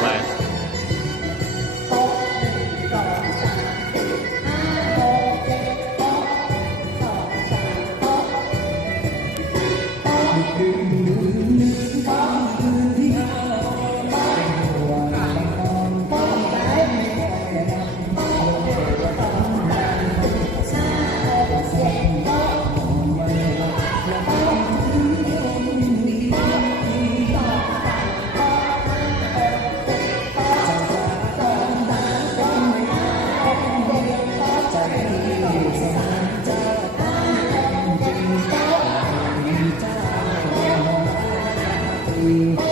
out. we